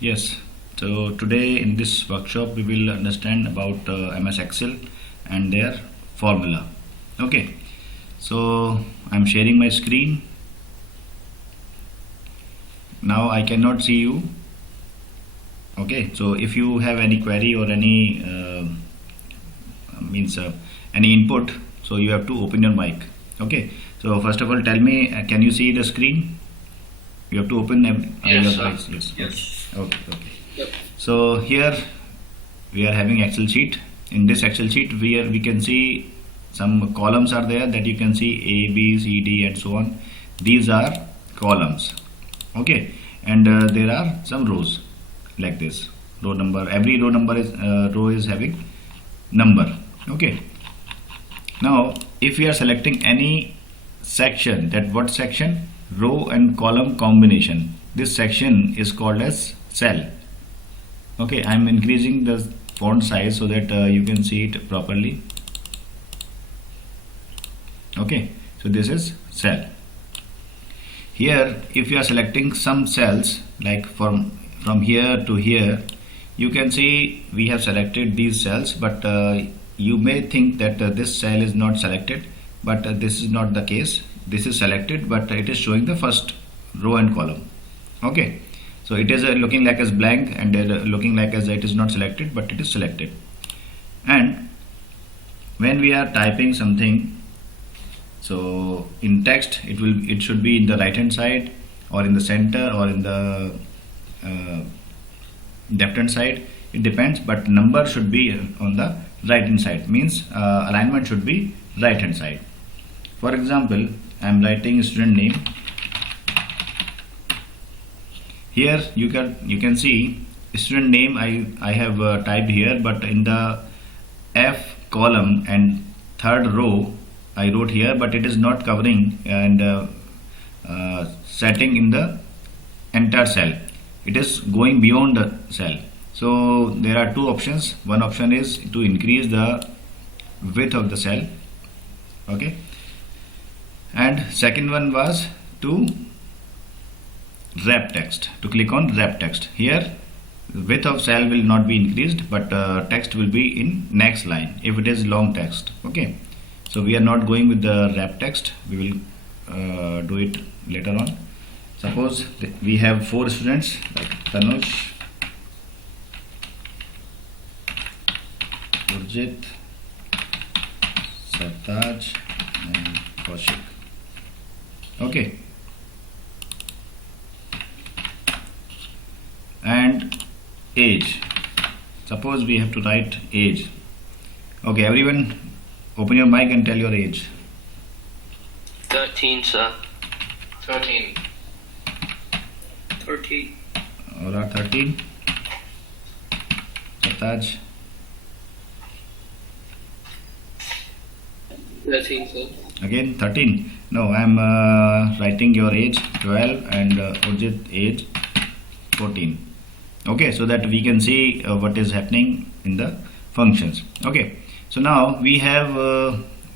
Yes. So today in this workshop we will understand about MS Excel and their formula. Okay. So I'm sharing my screen. Now I cannot see you. Okay. So if you have any query or any any input, so you have to open your mic. Okay. So first of all, tell me, can you see the screen? You have to open Yes, your sir. eyes. Yes. Yes. Okay. Okay. Yep. So here we are having Excel sheet. In this Excel sheet we can see some columns are there that you can see A, B, C, D and so on. These are columns. Okay, and there are some rows like this. Row number. Every row number is row is having number. Okay. Now if we are selecting any section, that what section? Row and column combination. This section is called as cell. Okay, I'm increasing the font size so that you can see it properly. Okay, so this is cell. Here if you are selecting some cells, like from here to here, you can see we have selected these cells, but you may think that this cell is not selected, but this is not the case. This is selected, but it is showing the first row and column. Okay, so it is looking like as blank and looking like as it is not selected, but it is selected. And when we are typing something, so in text it should be in the right hand side or in the center or in the left hand side. It depends, but number should be on the right hand side, means alignment should be right hand side. For example, I am writing student name. Here you can see student name I have typed here, but in the F column and third row I wrote here, but it is not covering and setting in the entire cell. It is going beyond the cell. So there are two options. One option is to increase the width of the cell. Okay, and second one was to wrap text, to click on wrap text. Here width of cell will not be increased, but text will be in next line if it is long text. Okay, so we are not going with the wrap text. We will do it later on. Suppose we have 4 students like Tanush, Urjit, Sartaj and Kaushik. Okay, and age. Suppose we have to write age. Okay, everyone open your mic and tell your age. 13, sir. 13. 13. All are 13. Sartaj, 13, sir. again 13. No, I am writing your age 12 and Urjit age 14. Okay, so that we can see what is happening in the functions. Okay, so now we have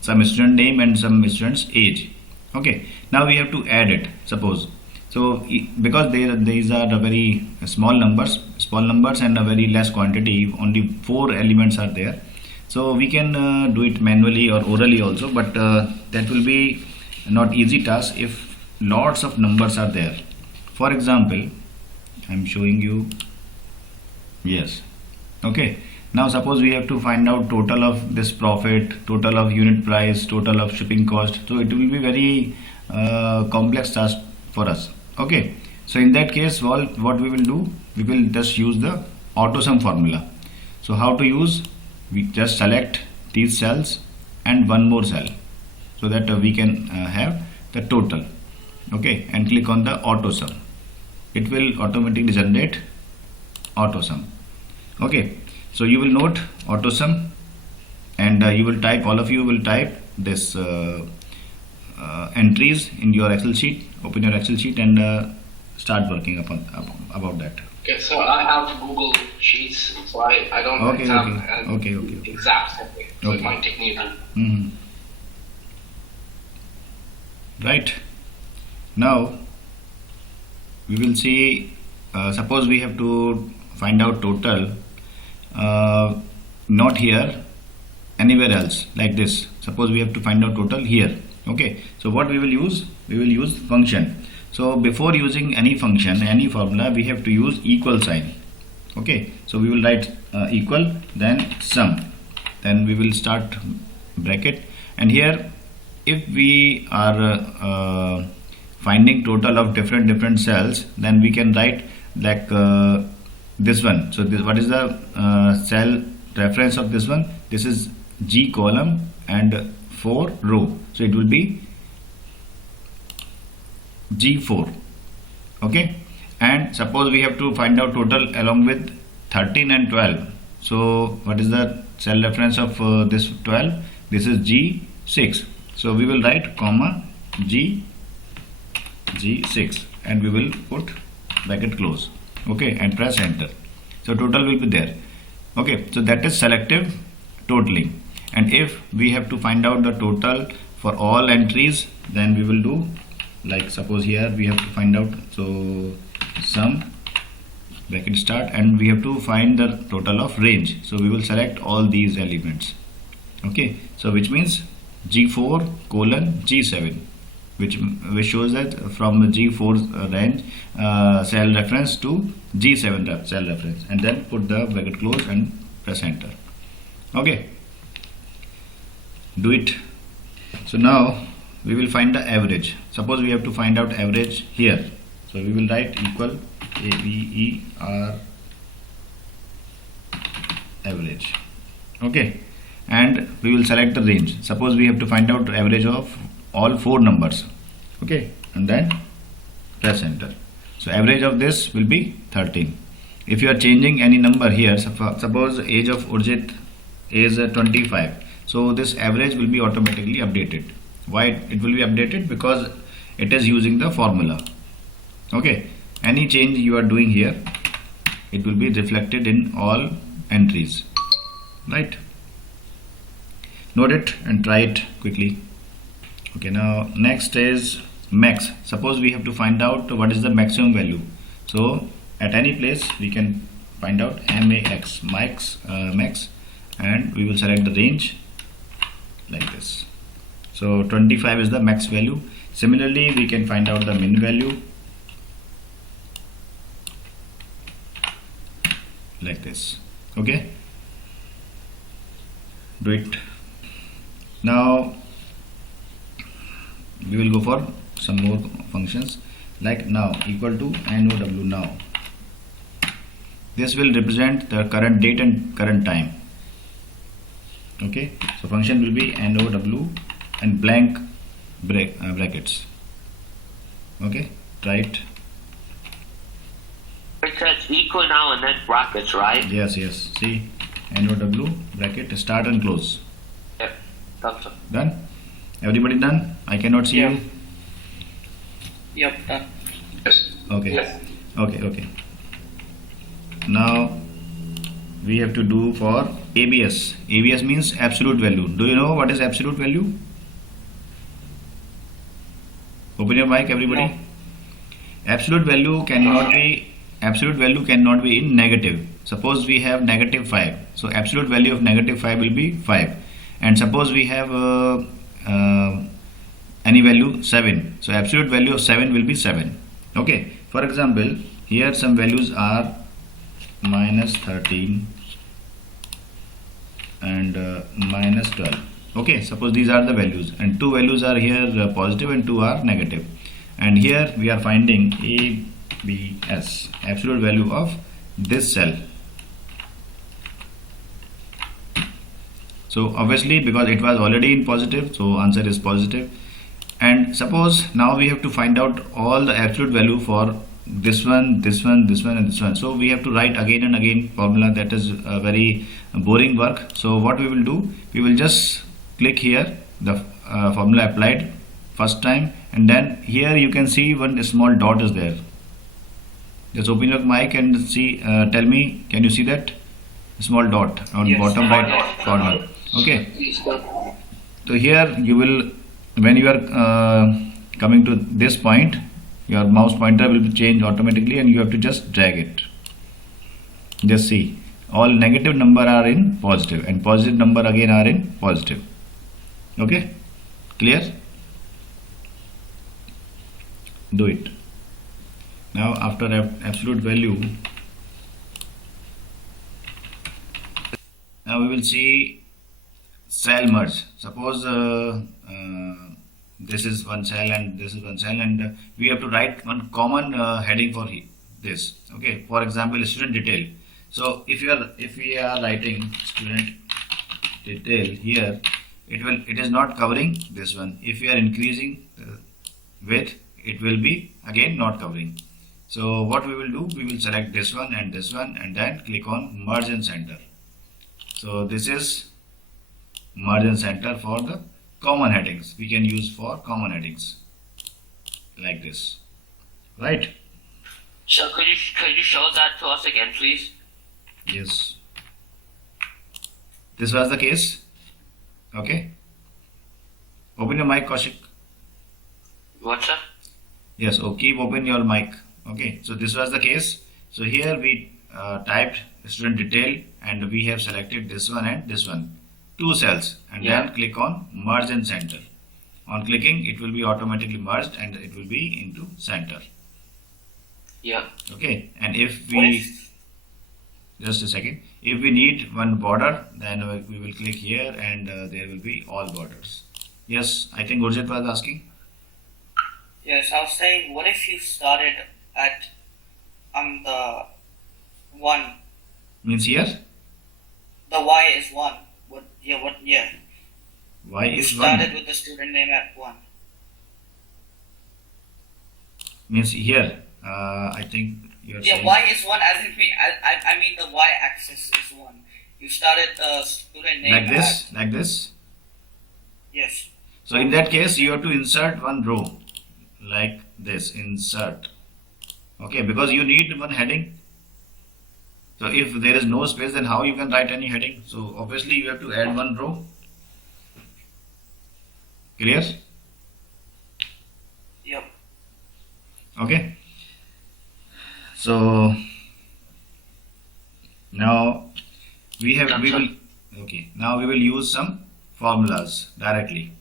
some student name and some students age. Okay, now we have to add it. Suppose, so because these are the very small numbers and a very less quantity, only 4 elements are there. So we can do it manually or orally also, but that will be not easy task if lots of numbers are there. For example, I'm showing you. Yes. Okay, now suppose we have to find out total of this profit, total of unit price, total of shipping cost. So it will be very complex task for us. Okay, so in that case, what we will do, we will just use the auto sum formula. So how to use? We just select these cells and one more cell, so that we can have the total. Okay, and click on the auto sum. It will automatically generate auto sum. Okay, so you will note auto sum, and you will type, all of you will type this entries in your Excel sheet. Open your Excel sheet and start working about that. Okay, so I have Google Sheets, so I don't Okay, have okay. an Okay. exact template, so Okay. it might take me a time. Mhm. Right, now we will see suppose we have to find out total, not here, anywhere else, like this. Suppose we have to find out total here. Okay, so what we will use? We will use function. So before using any function, any formula, we have to use equal sign. Okay, so we will write equal, then sum, then we will start bracket, and here if we are finding total of different cells, then we can write like this one. So this, what is the cell reference of this one? This is G column and 4 row, so it will be G4. Okay, and suppose we have to find out total along with 13 and 12. So what is the cell reference of this 12? This is G6. So we will write comma G6, and we will put bracket close. Okay, and press enter. So total will be there. Okay, so that is selective totaling. And if we have to find out the total for all entries, then we will do like, suppose here we have to find out, so sum bracket start, and we have to find the total of range. So we will select all these elements. Okay, so which means G4 colon G7, which shows that from G4 range cell reference to G7 cell reference, and then put the bracket close and press enter. Okay, do it. So now we will find the average. Suppose we have to find out average here, so we will write equal AVER average. Okay, and we will select the range. Suppose we have to find out average of all 4 numbers. Okay, and then press enter. So average of this will be 13. If you are changing any number here, suppose age of Urjit is 25, so this average will be automatically updated. Why it will be updated? Because it is using the formula. Okay, any change you are doing here, it will be reflected in all entries, right? Note it and try it quickly. Okay, now next is max. Suppose we have to find out what is the maximum value. So at any place we can find out max, max, and we will select the range like this. So 25 is the max value. Similarly, we can find out the min value like this. Okay, do it. Now we will go for some more functions, like now equal to NOW now. This will represent the current date and current time. Okay, so function will be NOW and blank brackets. Okay, try it. It says equal now and then brackets, right? Yes, see, NOW bracket start and close. Yep, thumbs up. Done? Everybody done? I cannot see you. Yep, done. Yes. Okay. Yes. Okay. Now we have to do for ABS. ABS means absolute value. Do you know what is absolute value? Open your mic, everybody. No. Absolute value cannot be in negative. Suppose we have -5, so absolute value of -5 will be 5. And suppose we have any value 7, so absolute value of 7 will be 7. Okay, for example, here some values are -13 and -12. Okay, suppose these are the values, and 2 values are here positive and 2 are negative, and here we are finding ABS, absolute value of this cell. So obviously, because it was already in positive, so answer is positive. And suppose now we have to find out all the absolute value for this one, this one, this one, and this one. So we have to write again and again formula. That is a very boring work. So what we will do, we will just click here the formula applied first time, and then here you can see one small dot is there. Just open your mic and see. Tell me, can you see that small dot on Yes. bottom right corner? Okay. So here you will, when you are coming to this point, Your mouse pointer will be changed automatically and you have to just drag it. Just see, all negative number are in positive and positive number again are in positive. Okay, clear? Do it. Now after absolute value, now we will see cell merge. Suppose this is one cell and this is one cell, and we have to write one common heading for this. Okay, for example, student detail. So if we are writing student detail here, it is not covering this one. If we are increasing width, it will be again not covering. So what we will do, we will select this one and then click on merge and center. So this is merge and center for the common headings. We can use for common headings like this, right? So could you show that to us again, please? Yes. This was the case. Okay. Open your mic, Kaushik. What's that? Yes. Oh, keep open your mic. Okay. So this was the case. So here we typed student detail and we have selected this one and this one, two cells, and then click on merge and center. On clicking, it will be automatically merged and it will be into center. Yeah. Okay. And if we just a second, if we need one border, then we will click here and there will be all borders. Yes, I think Gurjit was asking. Yes, I was saying, what if you started at the 1? Means here? The Y is 1. What? Yeah. Y You is started 1. with the student name at 1. Means here. I think you're Yeah, saying. Y is 1 as in I mean the Y axis is 1. You started the student name Like this? at, Like this? yes. So in that case, you have to insert one row. Like this. Insert. Okay, because you need one heading. So if there is no space, then how you can write any heading? So obviously you have to add one row. Clear? Yep. Okay. So now we will use some formulas directly.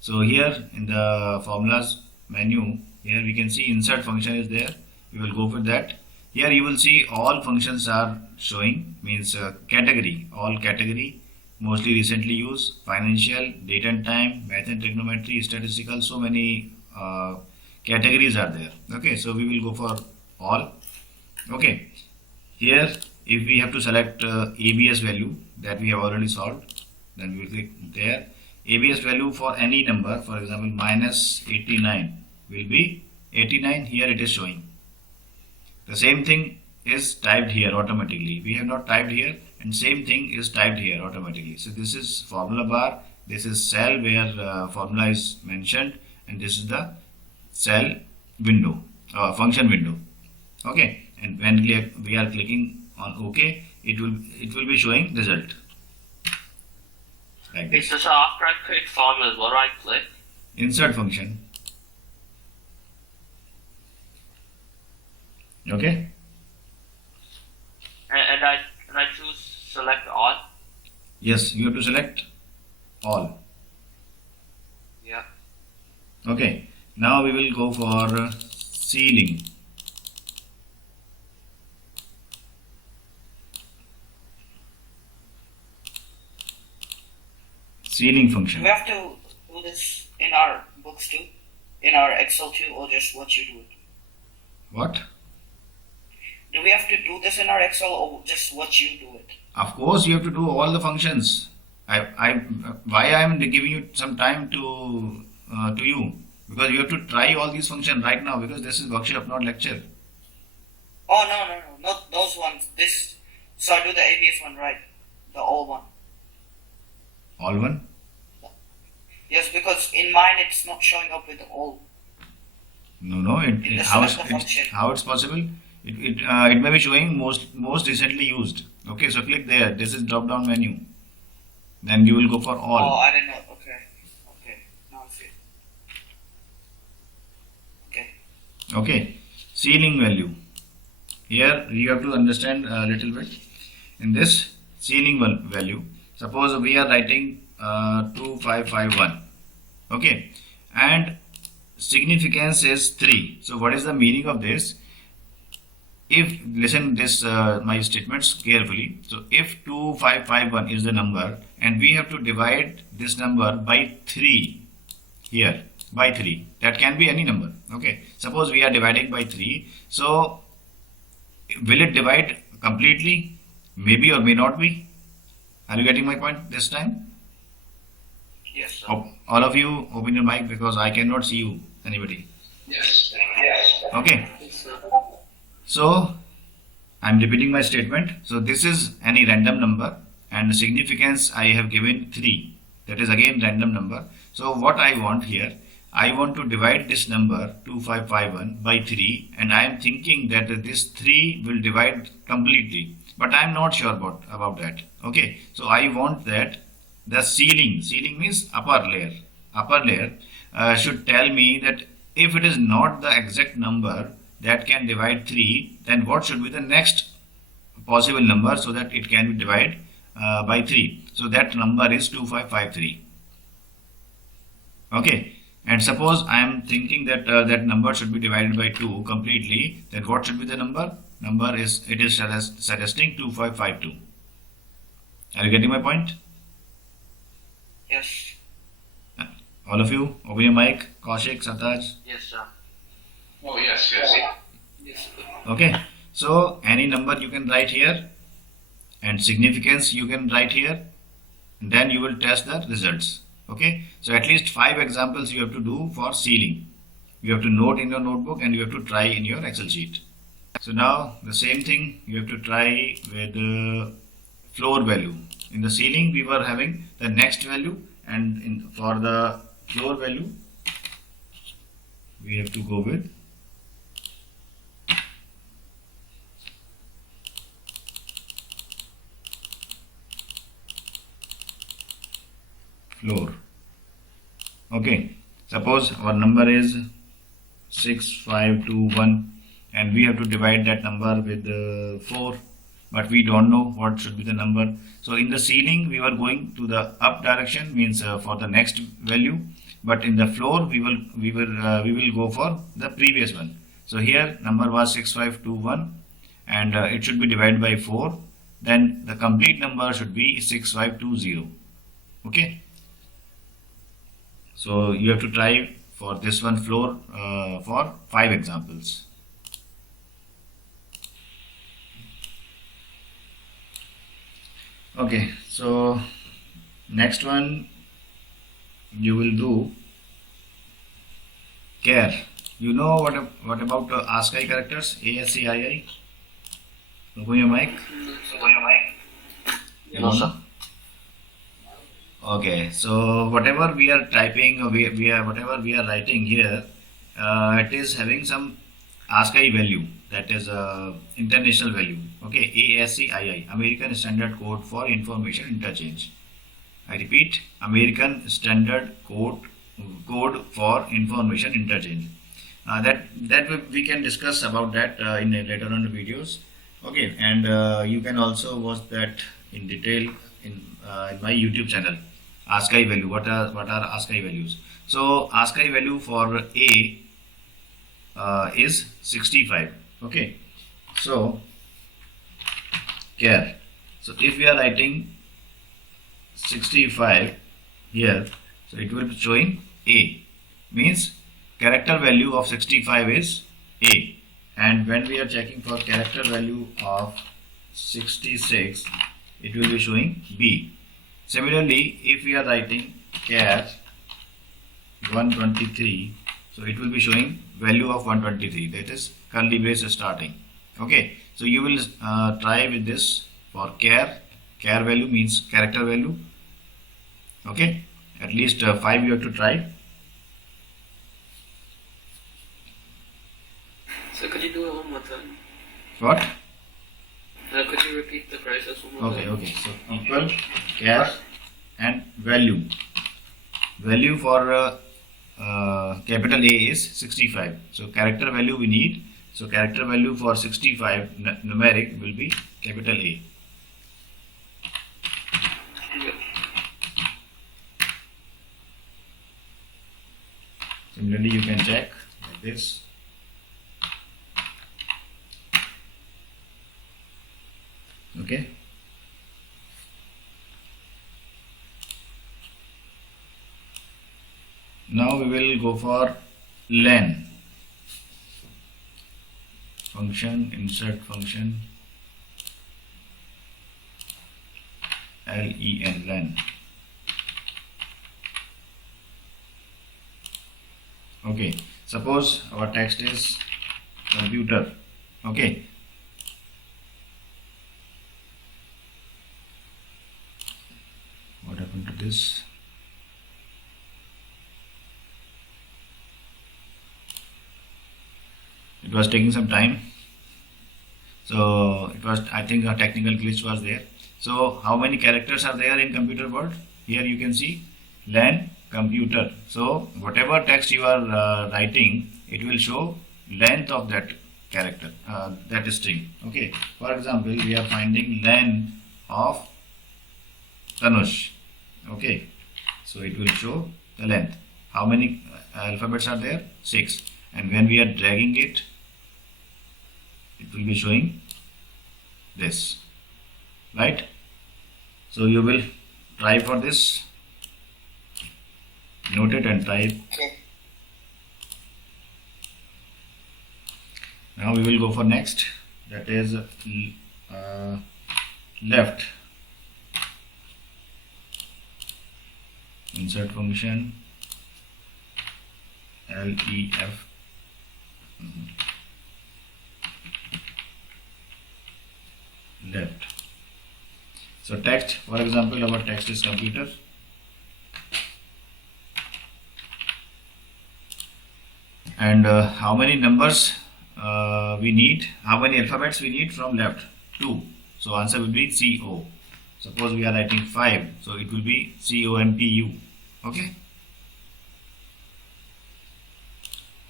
So here in the formulas menu, here we can see insert function is there. We will go for that. Here you will see all functions are showing, means category, all category, mostly recently used, financial, date and time, math and trigonometry, statistical, so many categories are there. Okay, so we will go for all. Okay, here if we have to select ABS value that we have already solved, then we will click there. ABS value for any number, for example minus 89 will be 89, here it is showing. The same thing is typed here automatically. We have not typed here, and same thing is typed here automatically. So this is formula bar, this is cell where formula is mentioned, and this is the cell window, function window. Okay, and when we are clicking on OK, it will be showing result like this. So after I click formulas, what do I click? Insert function. Okay. And I choose select all. Yes, you have to select all. Yeah. Okay. Now we will go for ceiling. Ceiling Do function. we have to do this in our books too? In our Excel too, or just what you do it? What? Do we have to do this in our Excel or just what you do it? Of course, you have to do all the functions. Why I am giving you some time to you, because you have to try all these functions right now, because this is workshop, not lecture. Oh no, not those ones. This. So I do the ABS one, right? The old one. All one? Yes, because in mine it's not showing up with the old. No. How it's possible? It may be showing most recently used. Okay, so click there. This is drop down menu. Then you will go for all. Oh, I didn't know. Okay. Now I see. Okay. Okay, ceiling value. Here you have to understand a little bit. In this ceiling value, suppose we are writing 2551. Okay, and significance is 3. So what is the meaning of this? If listen this my statements carefully. So if 2551 is the number and we have to divide this number by 3 here, by 3, that can be any number. Okay, suppose we are dividing by 3, so will it divide completely? Maybe or may not be. Are you getting my point this time? Yes, sir. All of you open your mic because I cannot see you, anybody. Yes. Yes. Okay, Yes, sir. so I'm repeating my statement. So this is any random number and significance I have given 3. That is again random number. So what I want here, I want to divide this number 2551 by 3 and I am thinking that this 3 will divide completely. But I am not sure about that. Okay, so I want that the ceiling means upper layer should tell me that if it is not the exact number that can divide 3, then what should be the next possible number so that it can be divided by 3. So that number is 2553. Okay, and suppose I am thinking that that number should be divided by 2 completely, then what should be the number? Number is suggesting 2552. Are you getting my point? Yes. All of you, open your mic. Kaushik, Sataj. Yes, sir. Oh, yes, yes. Yes. Okay, so any number you can write here and significance you can write here, and then you will test the results. Okay, so at least 5 examples you have to do for ceiling. You have to note in your notebook and you have to try in your Excel sheet. So now the same thing you have to try with the floor value. In the ceiling we were having the next value, and for the floor value we have to go with floor. Okay, suppose our number is 6521 and we have to divide that number with 4, but we don't know what should be the number. So in the ceiling we were going to the up direction, means for the next value, but in the floor we will go for the previous one. So here number was 6521 and it should be divided by 4, then the complete number should be 6520. Okay, so you have to try for this one floor for 5 examples. Okay, so next one you will do care. You know what about ASCII characters? ASCII. Open your mic. No, sir. Okay, so whatever we are typing, whatever we are writing here, it is having some ASCII value, that is international value. Okay, ASCII, American Standard Code for Information Interchange. I repeat, American Standard Code for Information Interchange. That we can discuss about that in later on videos. Okay, and you can also watch that in detail in my YouTube channel. ASCII value. What are ASCII values? So ASCII value for A is 65. Okay, so care. So if we are writing 65 here, so it will be showing A, means character value of 65 is A, and when we are checking for character value of 66, it will be showing B. Similarly, if we are writing char 123, so it will be showing value of 123, that is curly brace starting. Okay, so you will try with this for char value means character value. Okay, at least 5 you have to try. So could you do it one more time? What? Could you repeat the process one more time? Okay, so equal char and value. Value for capital A is 65. So character value we need. So character value for 65 numeric will be capital A. Similarly, you can check like this. Okay. Now we will go for len function, insert function, len, len. Okay, suppose our text is computer. Okay, what happened to this? It was taking some time, so it was, I think a technical glitch was there. So how many characters are there in computer word? Here you can see len computer. So whatever text you are writing, it will show length of that character, that string. Okay, for example, we are finding len of Tanush. Okay, so it will show the length. How many alphabets are there? 6. And when we are dragging it, it will be showing this, right? So you will try for this, note it and type. Okay. Now we will go for next, that is left, insert function, lef, left. So text, for example, our text is computer. And how many numbers we need, how many alphabets we need from left? 2. So answer will be CO. Suppose we are writing 5, so it will be COMPU. Okay.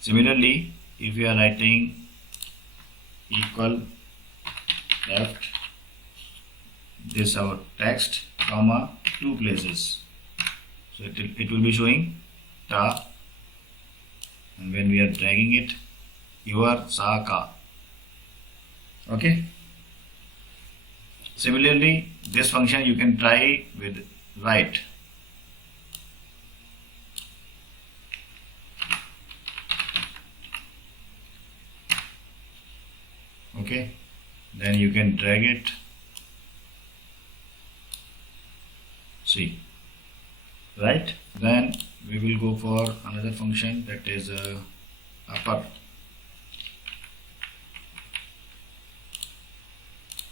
Similarly, if we are writing equal left, this our text, comma, 2 places. So it will be showing ta, and when we are dragging it, your sa ka. Okay. Similarly, this function you can try with right. Okay, then you can drag it. See, right? Then we will go for another function, that is upper.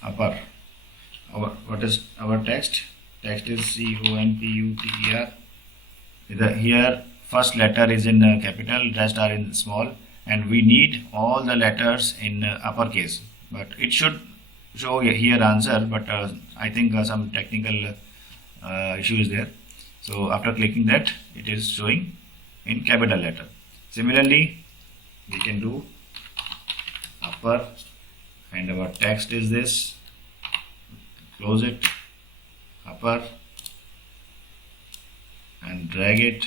Upper. What is our text? Text is COMPUTER. Here first letter is in capital, rest are in small, and we need all the letters in uppercase. But it should show here answer, but I think some technical issue is there. So after clicking that, it is showing in capital letter. Similarly, we can do upper, and our text is this. Close it, upper, and drag it.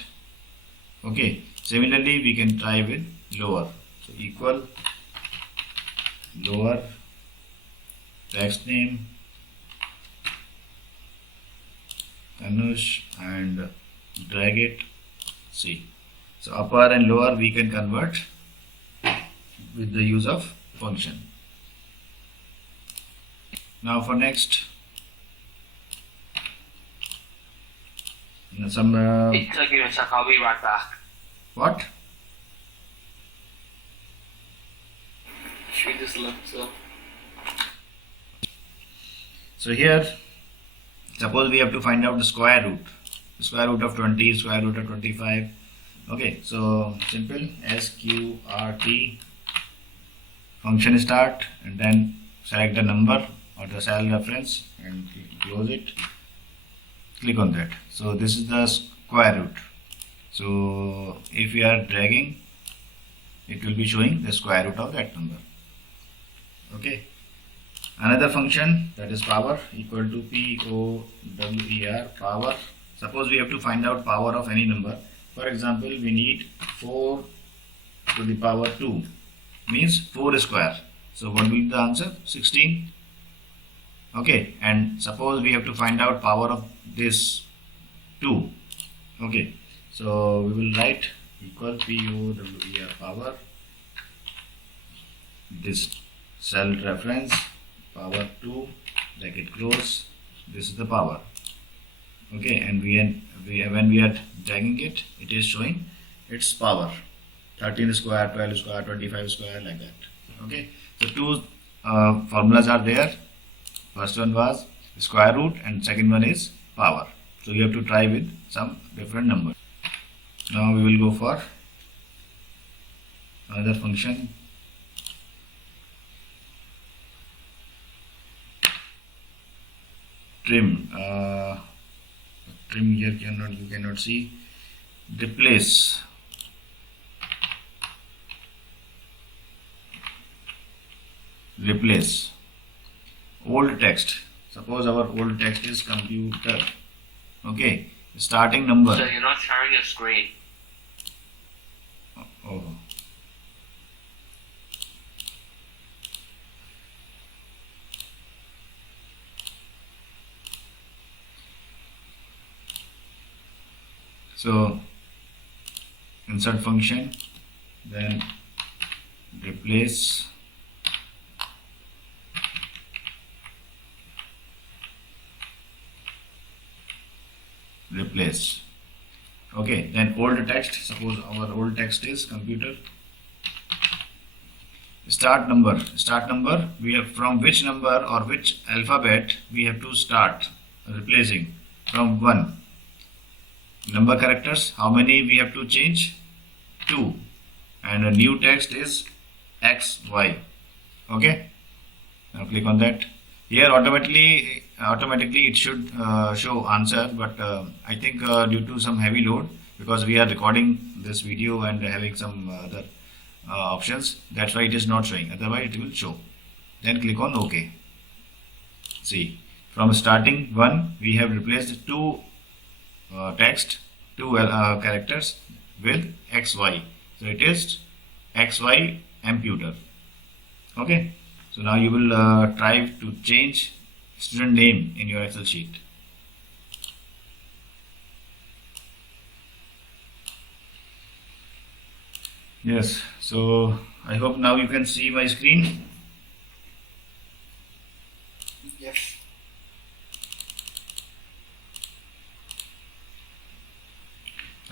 Okay. Similarly, we can try with lower. So equal lower, text name Tanush, and drag it. See. So upper and lower we can convert with the use of function. Now for next, some Give me a sec, I'll be right back. what? She just left, so. So here, suppose we have to find out the square root of 20, square root of 25. Okay, so simple, SQRT, function start, and then select the number or the cell reference and close it. Click on that. So this is the square root. So if we are dragging, it will be showing the square root of that number. Okay. Another function, that is power, equal to POWER, power. Suppose we have to find out power of any number. For example, we need 4 to the power 2, means 4 square. So what will be the answer? 16. Okay, and suppose we have to find out power of this 2. Okay, so we will write equal POWER, power, this cell reference, power 2, bracket close, this is the power. Okay, and when we are dragging it, it is showing its power, 13 square, 12 square, 25 square, like that. Okay, so two formulas are there. First one was square root and second one is power. So you have to try with some different number. Now we will go for another function. Trim. Trim here you cannot see. Replace. Replace. Old text. Suppose our old text is computer. Okay. Starting number. So you're not sharing your screen. Oh. So insert function, then replace, replace. Okay, then old text. Suppose our old text is computer. Start number. Start number, we have from which number or which alphabet we have to start replacing. From 1. Number characters, how many we have to change? 2. And a new text is XY. Okay, now click on that. Here automatically it should show answer, but I think due to some heavy load, because we are recording this video and having some other options, that's why it is not showing. Otherwise it will show. Then click on OK. See, from starting 1 we have replaced 2 text, 2 characters with XY. So it is XY computer. Okay, so now you will try to change student name in your Excel sheet. Yes, so I hope now you can see my screen. Yes.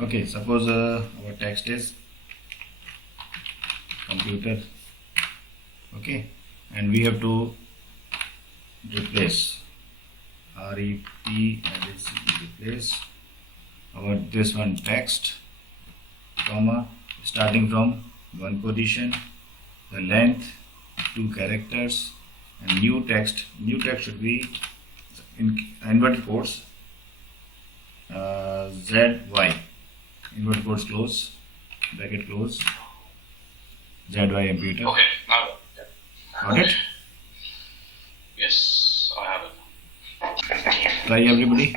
Okay, suppose our text is computer. Okay, and we have to replace, replace our this one text, comma, starting from 1 position, the length 2 characters, and new text should be in inverted quotes, ZY, inverted quotes close, bracket close, ZY computer. Okay, now. Got it? Yes, I have it. Try everybody.